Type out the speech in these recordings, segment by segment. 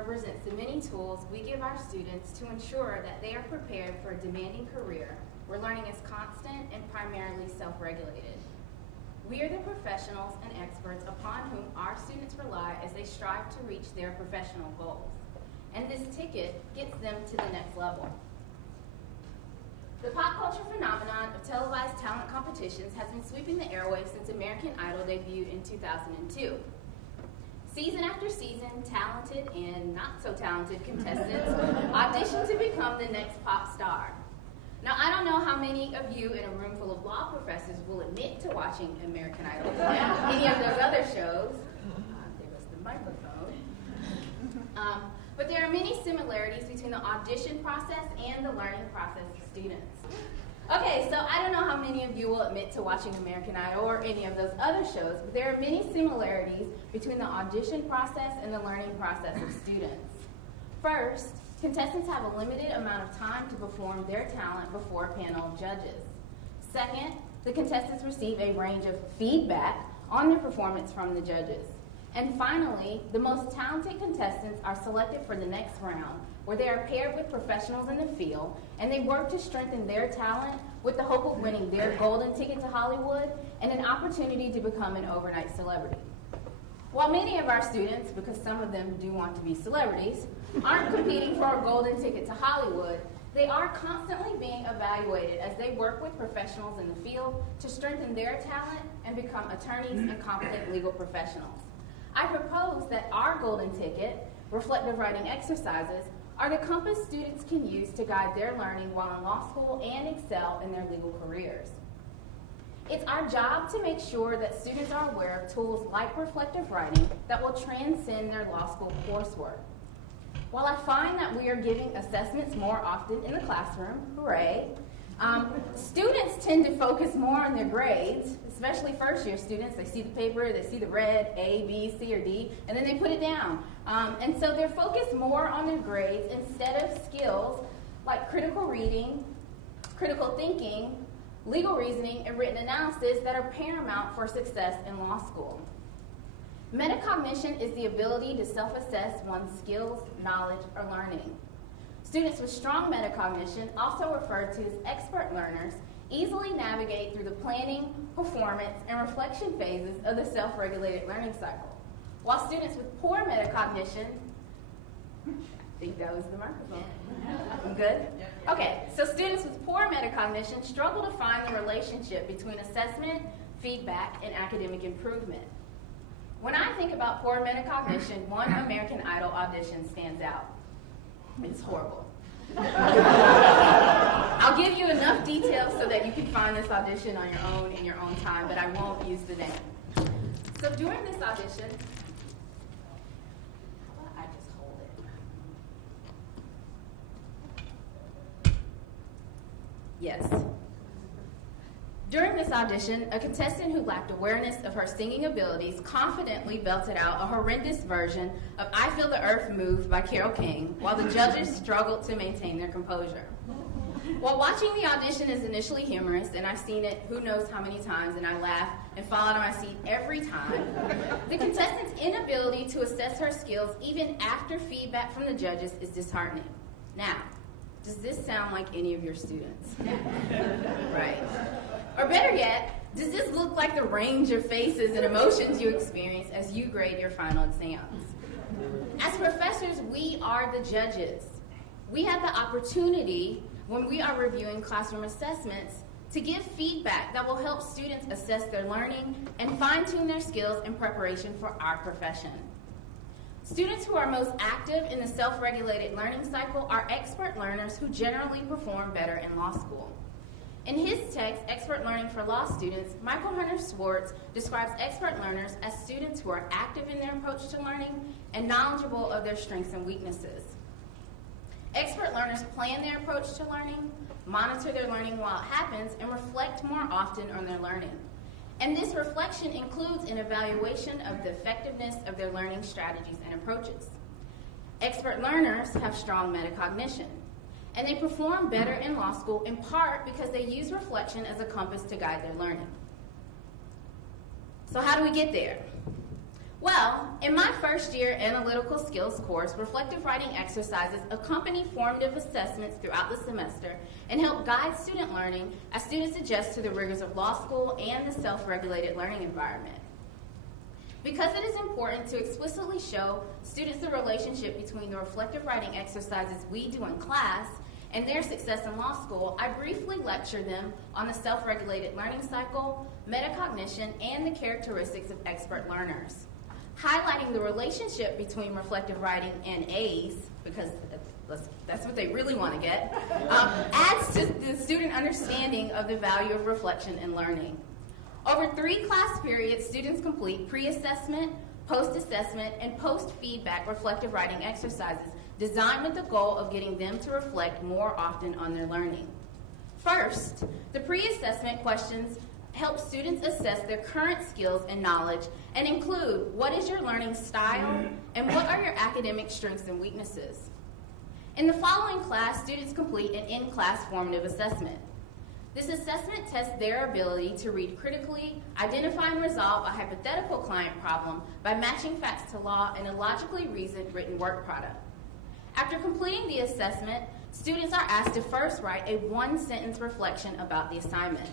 represents the many tools we give our students to ensure that they are prepared for a demanding career where learning is constant and primarily self-regulated. We are the professionals and experts upon whom our students rely as they strive to reach their professional goals. And this ticket gets them to the next level. The pop culture phenomenon of televised talent competitions has been sweeping the airwaves since American Idol debuted in 2002. Season after season, talented and not so talented contestants audition to become the next pop star. Now, I don't know how many of you in a room full of law professors will admit to watching American Idol or any of those other shows. There was the microphone. But there are many similarities between the audition process and the learning process of students. Okay, so I don't know how many of you will admit to watching American Idol or any of those other shows, but there are many similarities between the audition process and the learning process of students. First, contestants have a limited amount of time to perform their talent before a panel of judges. Second, the contestants receive a range of feedback on their performance from the judges. And finally, the most talented contestants are selected for the next round, where they are paired with professionals in the field, and they work to strengthen their talent with the hope of winning their golden ticket to Hollywood and an opportunity to become an overnight celebrity. While many of our students, because some of them do want to be celebrities, aren't competing for a golden ticket to Hollywood, they are constantly being evaluated as they work with professionals in the field to strengthen their talent and become attorneys and competent legal professionals. I propose that our golden ticket, reflective writing exercises, are the compass students can use to guide their learning while in law school and excel in their legal careers. It's our job to make sure that students are aware of tools like reflective writing that will transcend their law school coursework. While I find that we are giving assessments more often in the classroom, hooray, students tend to focus more on their grades, especially first-year students. They see the paper, they see the red, A, B, C, or D, and then they put it down. And so they're focused more on their grades instead of skills like critical reading, critical thinking, legal reasoning, and written analysis that are paramount for success in law school. Metacognition is the ability to self-assess one's skills, knowledge, or learning. Students with strong metacognition, also referred to as expert learners, easily navigate through the planning, performance, and reflection phases of the self-regulated learning cycle. While students with poor metacognition, I think that was the microphone. I'm good? Okay, so students with poor metacognition struggle to find the relationship between assessment, feedback, and academic improvement. When I think about poor metacognition, one American Idol audition stands out. It's horrible. I'll give you enough details so that you can find this audition on your own in your own time, but I won't use the name. So during this audition, how about I just hold it? Yes. During this audition, a contestant who lacked awareness of her singing abilities confidently belted out a horrendous version of I Feel the Earth Move by Carole King, while the judges struggled to maintain their composure. While watching the audition is initially humorous, and I've seen it who knows how many times, and I laugh and fall out of my seat every time, the contestant's inability to assess her skills even after feedback from the judges is disheartening. Now, does this sound like any of your students? Right. Or better yet, does this look like the range of faces and emotions you experience as you grade your final exams? As professors, we are the judges. We have the opportunity, when we are reviewing classroom assessments, to give feedback that will help students assess their learning and fine-tune their skills in preparation for our profession. Students who are most active in the self-regulated learning cycle are expert learners who generally perform better in law school. In his text, Expert Learning for Law Students, Michael Hunter Swartz describes expert learners as students who are active in their approach to learning and knowledgeable of their strengths and weaknesses. Expert learners plan their approach to learning, monitor their learning while it happens, and reflect more often on their learning. And this reflection includes an evaluation of the effectiveness of their learning strategies and approaches. Expert learners have strong metacognition, and they perform better in law school in part because they use reflection as a compass to guide their learning. So how do we get there? Well, in my first year analytical skills course, reflective writing exercises accompany formative assessments throughout the semester and help guide student learning as students adjust to the rigors of law school and the self-regulated learning environment. Because it is important to explicitly show students the relationship between the reflective writing exercises we do in class and their success in law school, I briefly lecture them on the self-regulated learning cycle, metacognition, and the characteristics of expert learners, highlighting the relationship between reflective writing and A's, because that's what they really want to get, adds to the student understanding of the value of reflection in learning. Over 3 class periods, students complete pre-assessment, post-assessment, and post-feedback reflective writing exercises designed with the goal of getting them to reflect more often on their learning. First, the pre-assessment questions help students assess their current skills and knowledge and include what is your learning style and what are your academic strengths and weaknesses. In the following class, students complete an in-class formative assessment. This assessment tests their ability to read critically, identify and resolve a hypothetical client problem by matching facts to law in a logically reasoned written work product. After completing the assessment, students are asked to first write a 1-sentence reflection about the assignment.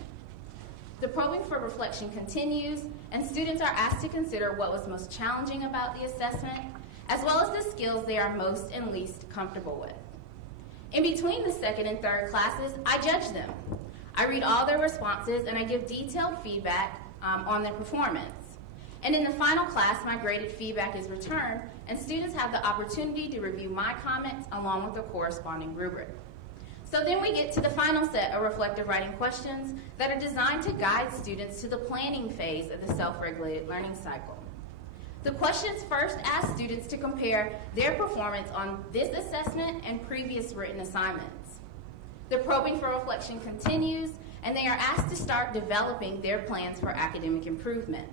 The probing for reflection continues, and students are asked to consider what was most challenging about the assessment, as well as the skills they are most and least comfortable with. In between the second and third classes, I judge them. I read all their responses, and I give detailed feedback on their performance. And in the final class, my graded feedback is returned, and students have the opportunity to review my comments along with the corresponding rubric. So then we get to the final set of reflective writing questions that are designed to guide students to the planning phase of the self-regulated learning cycle. The questions first ask students to compare their performance on this assessment and previous written assignments. The probing for reflection continues, and they are asked to start developing their plans for academic improvement.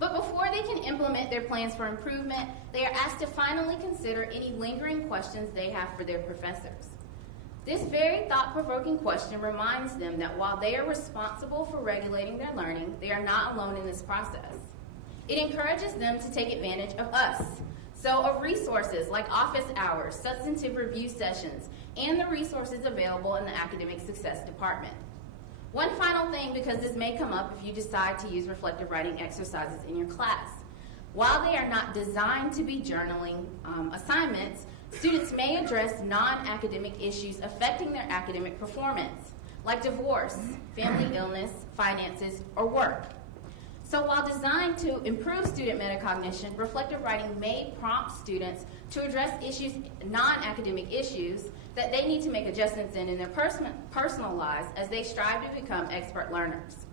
But before they can implement their plans for improvement, they are asked to finally consider any lingering questions they have for their professors. This very thought-provoking question reminds them that while they are responsible for regulating their learning, they are not alone in this process. It encourages them to take advantage of us, so of resources like office hours, substantive review sessions, and the resources available in the academic success department. One final thing, because this may come up if you decide to use reflective writing exercises in your class. While they are not designed to be journaling assignments, students may address non-academic issues affecting their academic performance, like divorce, family illness, finances, or work. So while designed to improve student metacognition, reflective writing may prompt students to address non-academic issues that they need to make adjustments in their personal lives as they strive to become expert learners.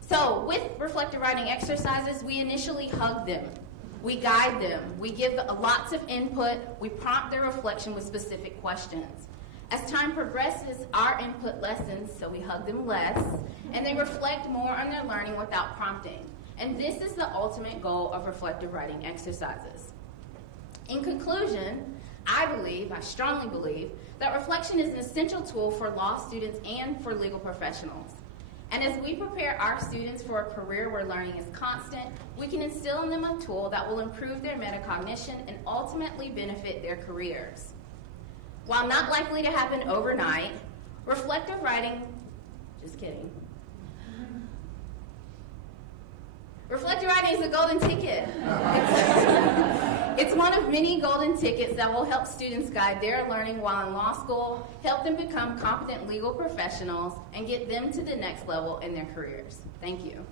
So with reflective writing exercises, we initially hug them. We guide them. We give lots of input. We prompt their reflection with specific questions. As time progresses, our input lessens, so we hug them less, and they reflect more on their learning without prompting. And this is the ultimate goal of reflective writing exercises. In conclusion, I strongly believe, that reflection is an essential tool for law students and for legal professionals. And as we prepare our students for a career where learning is constant, we can instill in them a tool that will improve their metacognition and ultimately benefit their careers. While not likely to happen overnight, reflective writing, just kidding. Reflective writing is a golden ticket. It's one of many golden tickets that will help students guide their learning while in law school, help them become competent legal professionals, and get them to the next level in their careers. Thank you.